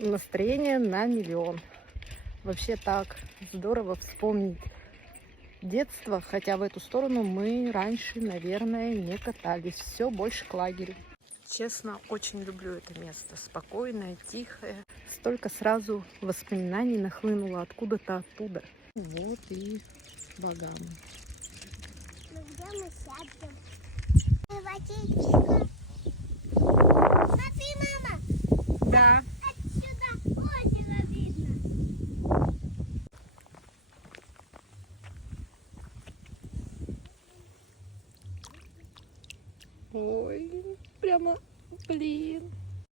Настроение на миллион. Вообще так здорово вспомнить детство, хотя в эту сторону мы раньше, наверное, не катались. Все больше к лагерю. Честно, очень люблю это место. Спокойное, тихое. Столько сразу воспоминаний нахлынуло откуда-то оттуда. Вот и Багамы. Ну где мы сядем? Водичка. Смотри, мама. Да.